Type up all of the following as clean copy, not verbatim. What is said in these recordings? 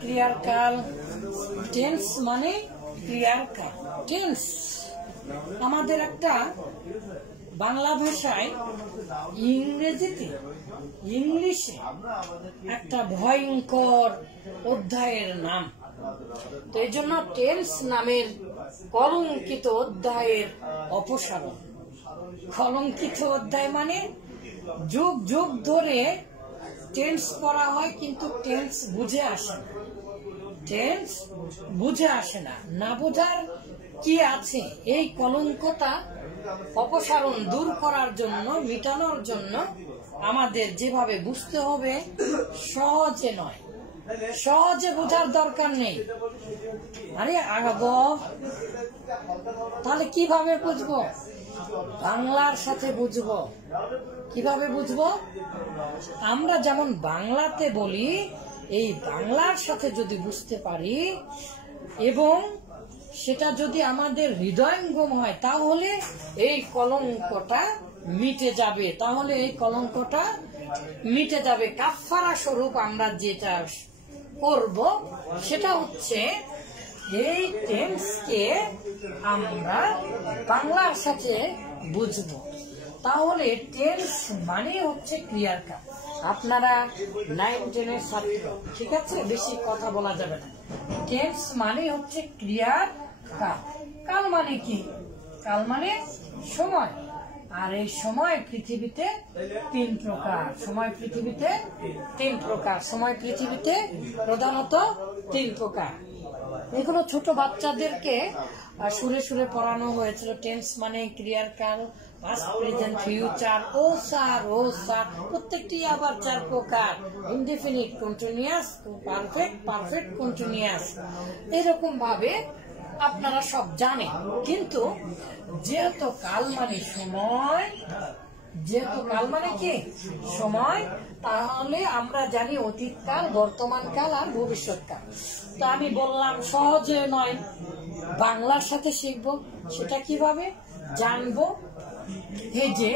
ক্রিয়ার কাল, টেন্স মানে ক্রিয়ার কাল। টেন্স আমাদের একটা বাংলা ভাষায়, ইংরেজিতে, ইংলিশে একটা ভয়ঙ্কর অধ্যায়ের নাম। তো এই জন্য টেন্স নামের কলঙ্কিত অধ্যায়ের অপসারণ। কলঙ্কিত অধ্যায় মানে যুগ যুগ ধরে টেন্স পড়া হয়, কিন্তু টেন্স বুঝে আসে না। টেন্স বুঝে আসে না, না বোঝার কি আছে? এই কলঙ্কটা অপসারণ দূর করার জন্য, মিটানোর জন্য আমাদের যেভাবে বুঝতে হবে, সহজে নয়, সহজে বোঝার দরকার নেই। আরে আগাবো তাহলে কিভাবে বুঝবো? বাংলার সাথে বুঝবো। কিভাবে বুঝবো? আমরা যেমন বাংলাতে বলি, এই বাংলার সাথে যদি বুঝতে পারি এবং সেটা যদি আমাদের হৃদয়ঙ্গম হয়, তাহলে এই কলঙ্কটা মিটে যাবে। তাহলে এই কলঙ্কটা মিটে যাবে। কাফারা স্বরূপ আমরা যেটা করব সেটা হচ্ছে এই টেন্সকে আমরা বাংলার সাথে বুঝবো। তাহলে টেন্স মানে হচ্ছে ক্রিয়ার কাল। আপনারা 9-10 ছাত্র, ঠিক আছে, বেশি কথা বলা যাবে না। টেন্স মানে হচ্ছে ক্রিয়ার কাল। কাল মানে কি? কাল মানে সময়। আর এই সময় পৃথিবীতে 3 প্রকার। সময় পৃথিবীতে 3 প্রকার। সময় পৃথিবীতে প্রধানত 3 প্রকার। এগুলো ছোট বাচ্চাদেরকে সুরে সুরে পড়ানো হয়েছিল। টেন্স মানে ক্রিয়ার কাল, পাস্ট, প্রেজেন্ট, ফিউচার, ও স্যার, ও স্যার, প্রত্যেকটি আবার 4 প্রকার। Indefinite, continuous, perfect, perfect continuous. এরকম ভাবে আপনারা সব জানেন। কিন্তু যেহেতু কাল মানে সময়, যেহেতু কাল মানে কি সময়, তাহলে আমরা জানি অতীতকাল, বর্তমানকাল আর ভবিষ্যৎকাল। তা আমি বললাম সহজে নয়, বাংলার সাথে শিখবো। সেটা কিভাবে জানবো? এই যে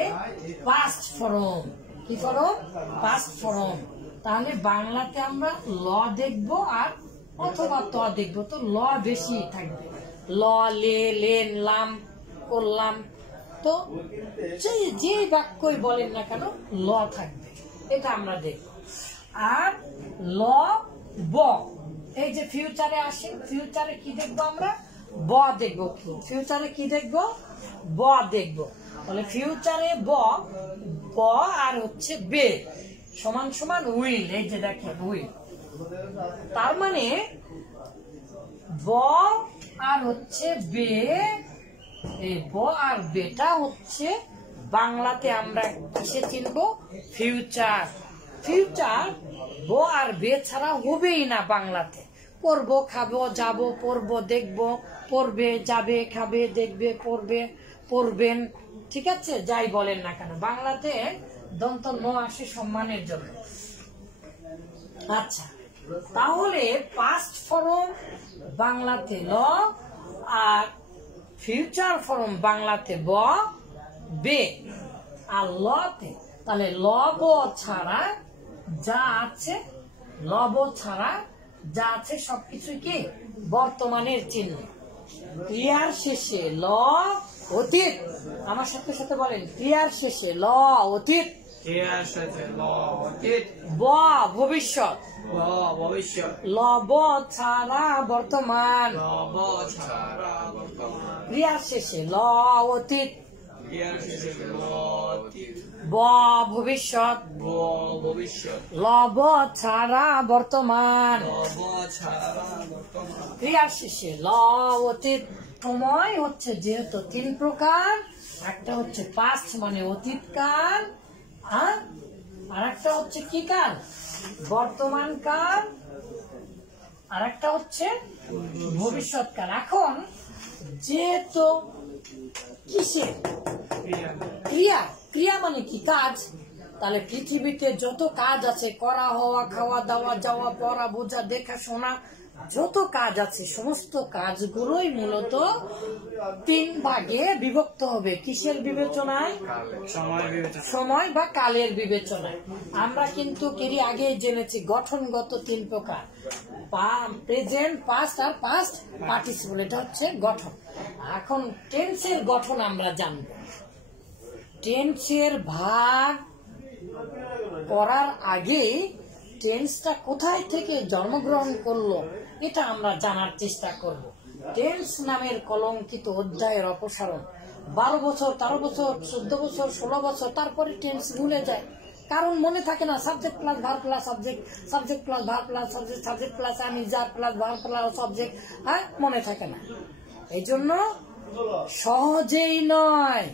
পাস্ট ফর্ম। কি ফর্ম? Past form. তাহলে বাংলাতে আমরা ল দেখবো আর অথবা ত দেখবো। তো ল বেশি থাকবে। ল, লে, লেন, লাম, করলাম। তো যে বাক্যই বলেন না কেন ল থাকবে, এটা আমরা দেখব। আর ল, ব, এই যে ফিউচারে আসে, ফিউচারে কি দেখবো আমরা? ব দেখবো। ফিউচারে কি দেখবো? ব দেখবো। তাহলে ফিউচারে ব, ব আর হচ্ছে বে সমান সমান উইল। এই যে দেখেন উইল। তার মানে ব আর হচ্ছে বে, এই ব আর বেটা হচ্ছে বাংলাতে আমরা কিসে চিনবো? ফিউচার। ফিউচার ব আর বে ছাড়া হবেই না বাংলাতে। পড়বো, খাবো, যাবো, পড়বো, দেখবো, পড়বে, যাবে, খাবে, দেখবে, পড়বে, পড়বেন, ঠিক আছে, যাই বলেন না কেন বাংলাতে দন্ত ন আসে সম্মানের জন্য। আচ্ছা, তাহলে পাস্ট ফর্ম বাংলাতে ল আর ফিউচার ফর্ম বাংলাতে ব, বে আর লতে। তাহলে লব ছাড়া যা আছে, লব ছাড়া যা আছে সবকিছু কি বর্তমানের চিহ্ন। ক্রিয়ার শেষে ল অতীত। আমার সাথে সাথে বলেন, ক্রিয়ার শেষে ল অতীত, ক্রিয়ার সাথে ল অতীত, ব ভবিষ্যৎ, ব ভবিষ্যৎ, লব ছাড়া বর্তমান, লব ছাড়া বর্তমান, ক্রিয়ার শেষে ল অতীত, ক্রিয়ার শেষে ল অতীত, ব ভবিষ্যৎ, ব ভবিষ্যৎ, লব ছাড়া বর্তমান, লব ছাড়া বর্তমান, ক্রিয়ার শেষে ল অতীত। সময় হচ্ছে যেহেতু 3 প্রকার, একটা হচ্ছে পাস্ট মানে অতীতকাল, আর একটা হচ্ছে কি কাল? বর্তমান কাল, আর একটা হচ্ছে ভবিষ্যৎকাল। এখন যেহেতু কিসের? ক্রিয়া। ক্রিয়া মানে কি? কাজ। তাহলে পৃথিবীতে যত কাজ আছে, করা, হওয়া, খাওয়া, দাওয়া, যাওয়া, পড়া, বোঝা, দেখাশোনা, যত কাজ আছে সমস্ত কাজগুলোই মূলত 3 ভাগে বিভক্ত হবে। কিসের বিবেচনায়? সময় বিবেচনা। সময় বা কালের বিবেচনায়। আমরা কিন্তু এরই আগে জেনেছি গঠনগত 3 প্রকার, প্রেজেন্ট, পাস্ট আর পাস্ট পার্টিসিপল। এটা হচ্ছে গঠন। এখন টেন্সের গঠন আমরা জানব। টেন্সের ভাগ করার আগে টেন্সটা কোথায় থেকে জন্মগ্রহণ করলো এটা আমরা জানার চেষ্টা করব। টেন্স নামের কলঙ্কিত অধ্যায়ের অপসারণ। 12 বছর, 13 বছর, 14 বছর, 16 বছর, তারপরে টেন্স ভুলে যায়, কারণ মনে থাকে না। Subject plus verb plus subject, subject plus verb plus subject, subject plus আমিজা প্লাস ভার্ব প্লাস সাবজেক্ট, হ্যাঁ, মনে থাকে না। এই জন্য সহজেই নয়,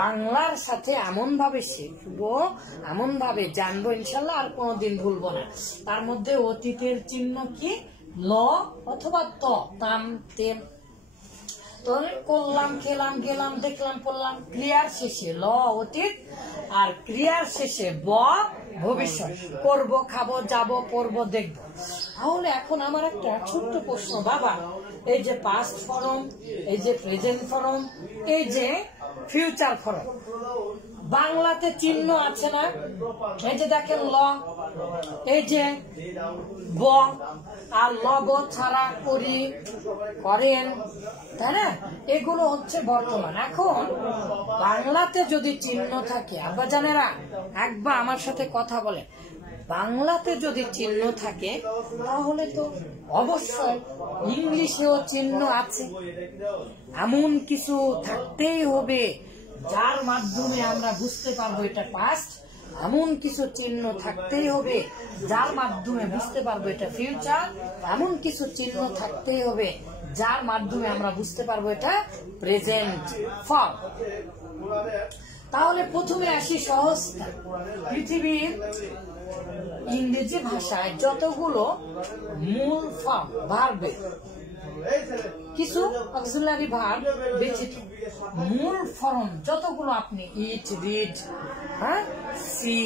বাংলার সাথে এমন ভাবে শিখবো, এমন ভাবে জানবো, ইনশাল্লাহ আর কোনোদিন ভুলবো না। তার মধ্যে অতীতের চিহ্ন কি? ল অথবা ত, তাম, তেম। তো করলাম, খেলাম, গেলাম, দেখলাম, পড়লাম। ক্রিয়ার শেষে ল অতীত, আর ক্রিয়ার শেষে ব ভবিষ্যৎ। করব, খাবো, যাব, পড়বো, দেখবো। তাহলে এখন আমার একটা ছোট্ট প্রশ্ন, বাবা, এই যে পাস্ট ফর্ম, এই যে প্রেজেন্ট ফর্ম, এই যে ফিউচার ফর্ম, বাংলাতে চিহ্ন আছে না? এই যে দেখেন ল, এই যে ব, আর লব ছাড়া করি, করেন, তাই না? এগুলো হচ্ছে বর্তমান। এখন বাংলাতে যদি চিহ্ন থাকে, আব্বাজানেরা একবার আমার সাথে কথা বলেন, বাংলাতে যদি চিহ্ন থাকে তাহলে তো অবশ্যই ইংলিশেও চিহ্ন আছে। এমন কিছু থাকতেই হবে যার মাধ্যমে আমরা বুঝতে পারবো এটা পাস্ট, এমন কিছু চিহ্ন থাকতেই হবে যার মাধ্যমে বুঝতে পারবো এটা ফিউচার, এমন কিছু চিহ্ন থাকতেই হবে যার মাধ্যমে আমরা বুঝতে পারবো এটা প্রেজেন্ট ফর্ম। তাহলে প্রথমে আসি সহজটা। পৃথিবীর ইংরেজি ভাষায় যতগুলো মূল ফর্ম ভার্বের, কিছু অক্সিলারি ভার্ব ব্যতীত মূল ফর্ম যতগুলো আপনি ইট, রিড, হ্যাঁ, সি,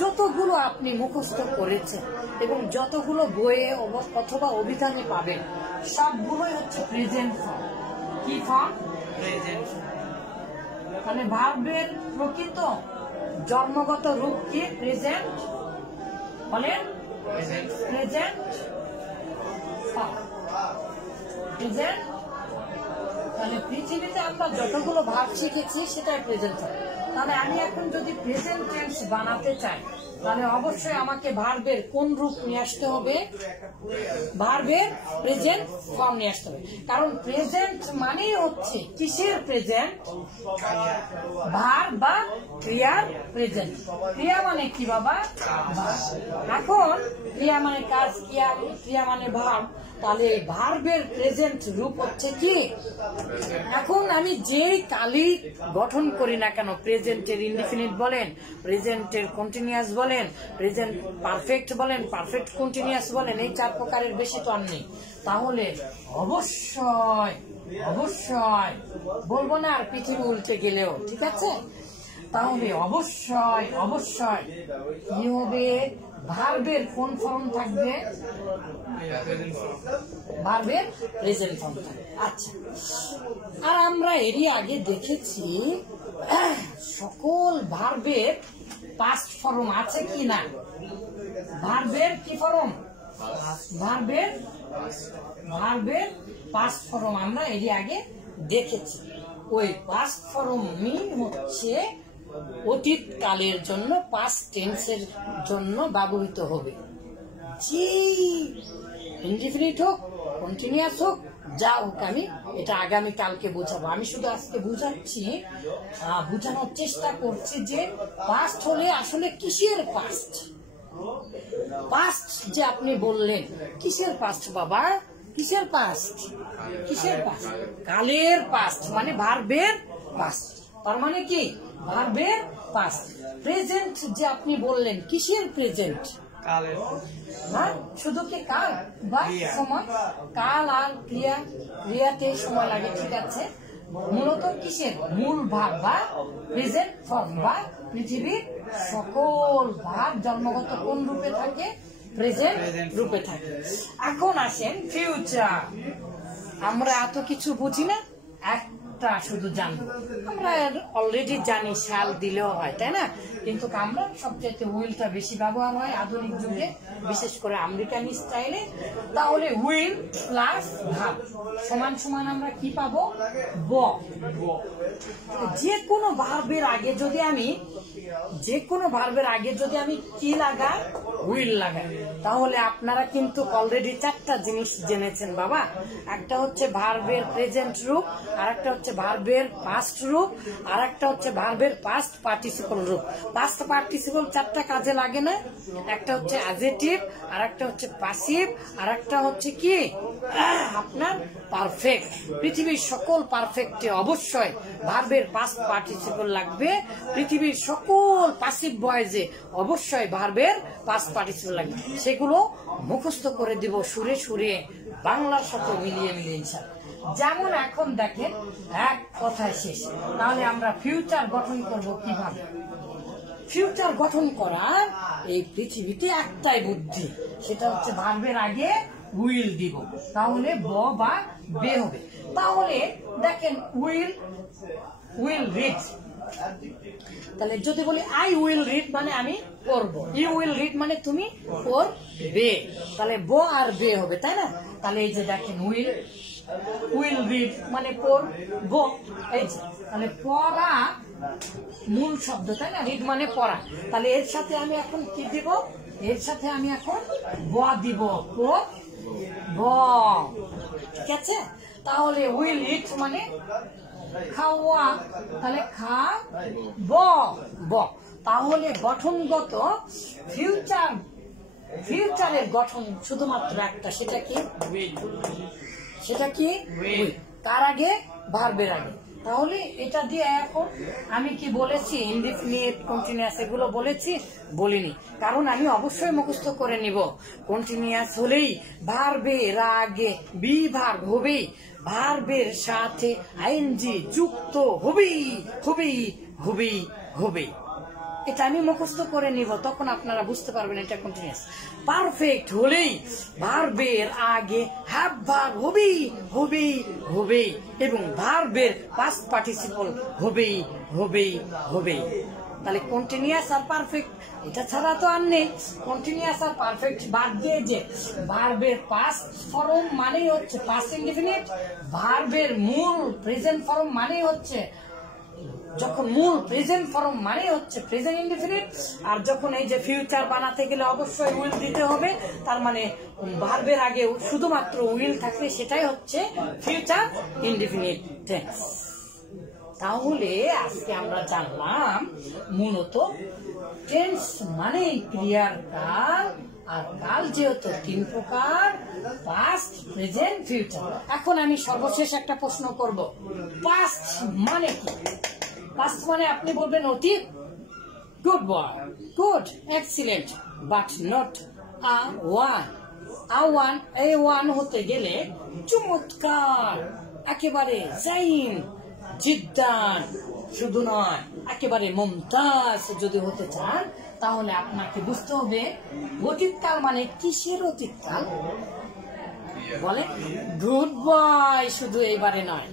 যতগুলো আপনি মুখস্থ করেছেন এবং যতগুলো বইয়ে অথবা অভিধানে পাবেন, সবগুলোই হচ্ছে প্রেজেন্ট ফর্ম। কি ফর্ম? প্রেজেন্ট। মানে ভার্বের প্রকৃত জন্মগত রূপ কি? প্রেজেন্ট। বলেন, প্রেজেন্ট ফর্ম। প্রেজেন্ট। তাহলে পৃথিবীতে আমরা যতগুলো ভার্ব শিখেছি সেটাই প্রেজেন্ট ফর্ম। তাহলে আমি এখন যদি প্রেজেন্ট টেন্স বানাতে চাই, তাহলে অবশ্যই আমাকে ভার্বের কোন রূপ নিয়ে আসতে হবে? ভার্বের প্রেজেন্ট ফর্ম নিয়ে আসতে হবে। কারণ প্রেজেন্ট মানেই হচ্ছে কিসের প্রেজেন্ট? ভার্ব বা ক্রিয়ার প্রেজেন্ট। ক্রিয়া মানে কি বাবা? এখন ক্রিয়া মানে কাজ, ক্রিয়া মানে ভার্ব। তাহলে এই ভার্বের প্রেজেন্ট রূপ হচ্ছে কি? এখন আমি যেই কালই গঠন করি না কেন, প্রেজেন্টের ইনডিফিনিট বলেন, প্রেজেন্টের কন্টিনিউয়াস বলেন, প্রেজেন্ট পারফেক্ট বলেন, পারফেক্ট কন্টিনিউয়াস বলেন, এই 4 প্রকারের বেশি তো আর নেই। তাহলে অবশ্যই অবশ্যই বলবো না আর পৃথিবী উল্টে গেলেও, ঠিক আছে? তাহলে অবশ্যই অবশ্যই কি হবে? ভার্বের কোন ফর্ম থাকবে? ভার্বের প্রেজেন্ট ফর্ম থাকবে। আচ্ছা, আর আমরা এরই আগে দেখেছি সকল ভার্বের পাস্ট ফর্ম আছে কি না? ভার্বের কি ফর্ম? ভার্বের পাস্ট ফর্ম আমরা এরই আগে দেখেছি। ওই পাস্ট ফর্মই হচ্ছে অতীত কালের জন্য পাস্ট টেন্সের জন্য ব্যবহৃত হবে। যে ইনডিফিনিট হোক, কন্টিনিউয়াস হোক, যা হোক, আমি এটা আগামী কালকে বোঝাবো। আমি শুধু আজকে বুঝাচ্ছি, বুঝানোর চেষ্টা করছি যে পাস্ট হলে আসলে কিসের পাস্ট? পাস্ট যে আপনি বললেন, কিসের পাস্ট বাবা? কিসের পাস্ট? কিসের পাস্ট? কালের পাস্ট, মানে ভার্বের পাস্ট। তার মানে কি? ভার্বের পাস্ট। প্রেজেন্ট যে আপনি বললেন, কিসের প্রেজেন্ট? কালের। হ্যাঁ, শুধু কি কাল বা সময়? কাল আর ক্রিয়াতে সময় লাগে, ঠিক আছে। মূলত কিসের মূল ভাব বা প্রেজেন্ট ফর্ম বা পৃথিবীর সকল ভাব জন্মগত কোন রূপে থাকে? প্রেজেন্ট রূপে থাকে। এখন আসেন ফিউচার। আমরা এত কিছু বুঝি না, একটা শুধু জানবো। আমরা অলরেডি জানি শাল দিলেও হয়, তাই না? কিন্তু আমরা সবচেয়ে উইলটা বেশি ব্যবহার হয় আধুনিক যুগে, বিশেষ করে আমেরিকান স্টাইলে। তাহলে উইল প্লাস ভাব সমান সমান আমরা কি পাবো? ব। যে কোনো ভার্বের আগে যদি আমি কি লাগাই? উইল লাগাই। তাহলে আপনারা কিন্তু অলরেডি 4টা জিনিস জেনেছেন বাবা। একটা হচ্ছে ভার্বের প্রেজেন্ট রূপ, আর একটা হচ্ছে ভার্বের পাস্ট রূপ, আর একটা হচ্ছে ভার্বের পাস্ট পার্টিসিপল রূপ। পাস্ট পার্টিসিপল 4টা কাজে লাগে না? একটা হচ্ছে অ্যাডজেক্টিভ, আর একটা হচ্ছে প্যাসিভ, আর একটা হচ্ছে কি আপনার পারফেক্ট। পৃথিবীর সকল পারফেক্টে অবশ্যই ভার্বের পাস্ট পার্টিসিপল লাগবে। পৃথিবীর সকল প্যাসিভ ভয়েসে অবশ্যই ভার্বের পাস্ট পার্টিসিপল লাগবে। সেগুলো মুখস্থ করে দিব সুরে সুরে, বাংলার সাথে মিলিয়ে মিলিয়ে ইনশাআল্লাহ। যেমন এখন দেখেন, এক কথায় শেষ। তাহলে আমরা ফিউচার গঠন করব কিভাবে? ফিউচার গঠন করার এই পৃথিবীতে একটাই বুদ্ধি, সেটা হচ্ছে ভার্বের আগে উইল দিব, তাহলে ব বা বে হবে। তাহলে দেখেন উইল রিড। তাহলে যদি বলি আই উইল রিড মানে আমি পড়বো, ইউ উইল রিড মানে তুমি পড়বে, তাহলে ব আর বে হবে, তাই না? তাহলে এই যে দেখেন উইল রিড মানে পড়ব, এই যে তাহলে পড়া মূল শব্দ, তাই না? রিড মানে পড়া। তাহলে এর সাথে আমি এখন কি দিব? এর সাথে আমি এখন ব দিব, ব। ঠিক আছে? তাহলে উইল ইট মানে খাওয়া, তাহলে ব। তাহলে গঠনগত ফিউচারের গঠন শুধুমাত্র একটা, সেটা কি? উইল। তার আগে ভার্বের আগে। তাহলে এটা দিয়ে এখন আমি কি বলেছি? ইনডিফিনিট, কন্টিনিউয়াস এগুলো বলেছি? বলিনি, কারণ আমি অবশ্যই মুখস্থ করে নিব। কন্টিনিউয়াস হলেই ভার্বের আগে বি ভার্ব হবেই, ভার্বের সাথে আইএনজি যুক্ত হবেই। এটা আমি মুখস্থ করে নিব, তখন আপনারা বুঝতে পারবেন এটা কন্টিনিউয়াস। পারফেক্ট হলেই ভার্বের আগে হ্যাভ ভার্ব হবেই এবং ভার্বের পাস্ট পার্টিসিপল হবেই। তাহলে কন্টিনিউয়াস আর পারফেক্ট, এটা ছাড়া তো আর নেই। কন্টিনিউয়াস আর পারফেক্ট বাদ দিয়ে যে ভার্বের পাস্ট ফর্ম মানেই হচ্ছে পাস্ট ইনডিফিনিট, ভার্বের মূল প্রেজেন্ট ফর্ম মানেই হচ্ছে যখন মূল প্রেজেন্ট ফর্ম মানে হচ্ছে প্রেজেন্ট ইনডিফিনিট, আর যখন এই যে ফিউচার বানাতে গেলে অবশ্যই উইল দিতে হবে। তার মানে ভার্বের আগে শুধুমাত্র উইল থাকলে সেটাই হচ্ছে ফিউচার ইনডিফিনিট টেন্স। তাহলে আজকে আমরা জানলাম মূলত টেন্স মানে ক্রিয়ার কাল, আর কাল যেহেতু 3 প্রকার, পাস্ট, প্রেজেন্ট, ফিউচার। এখন আমি সর্বশেষ একটা প্রশ্ন করব, পাস্ট মানে কি? পাস্ট মানে আপনি বলবেন অতীত। Good boy, good, excellent, but not a one হতে গেলে চমৎকার, একেবারে জাইন, জিদ্দান শুধু নয়, একেবারে মুমতাজ যদি হতে চান, তাহলে আপনাকে বুঝতে হবে অতীতকাল মানে কিসের অতীতকাল? বলে গুড বয়, শুধু এইবারে নয়,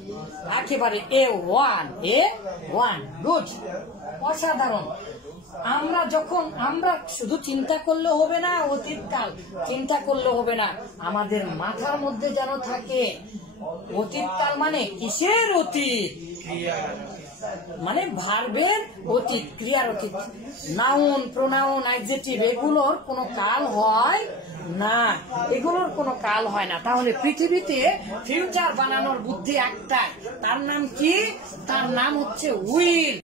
একেবারে এ ওয়ান, গুড, অসাধারণ। আমরা শুধু চিন্তা করলে হবে না, অতীতকাল চিন্তা করলে হবে না, আমাদের মাথার মধ্যে যেন থাকে অতীতকাল মানে কিসের অতীত? মানে ভার্বের অতীত, ক্রিয়ার অতীত। নাউন, প্রোনাউন, অ্যাডজেক্টিভ এগুলোর কোনো কাল হয় না, এগুলোর কোনো কাল হয় না। তাহলে পৃথিবীতে ফিউচার বানানোর বুদ্ধি একটা, তার নাম কি? তার নাম হচ্ছে উইল।